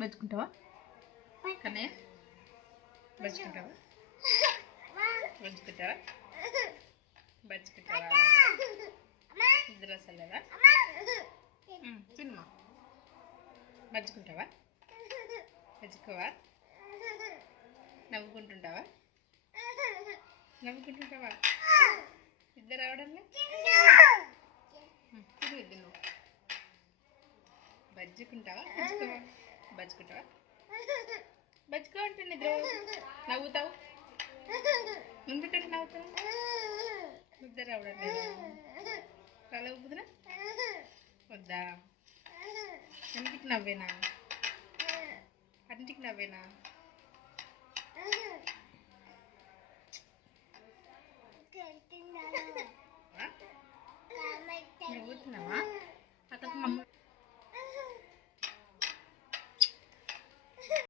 బజ్జుకుంటావా కన్నయ్య? బజ్జుకుంటావా? బజ్జుకుంటావా? బజ్జుకుంటావా? నిద్ర వస్తలేదా? తిన్నమా. బజ్జుకుంటావా? బజ్జుకోవా? నవ్వుకుంటుంటావా? నవ్వుకుంటుంటావా? ఇద్దరు రావడంలే. తిరిగిద్దు నువ్వు. బజ్జుకుంటావా? బజ్జుకోవా? బజ్జుకుంటావా? బజ్జుకో అంటే నిద్ర. నవ్వుతావు. ముందుకంటే నవ్వుతావు. నిద్ర రావడం లేదా? తల ఊపుతున్నా వద్దా? అన్నిటికి నవ్వేనా? అన్నిటికి నవ్వేనా? నవ్వుతున్నావా?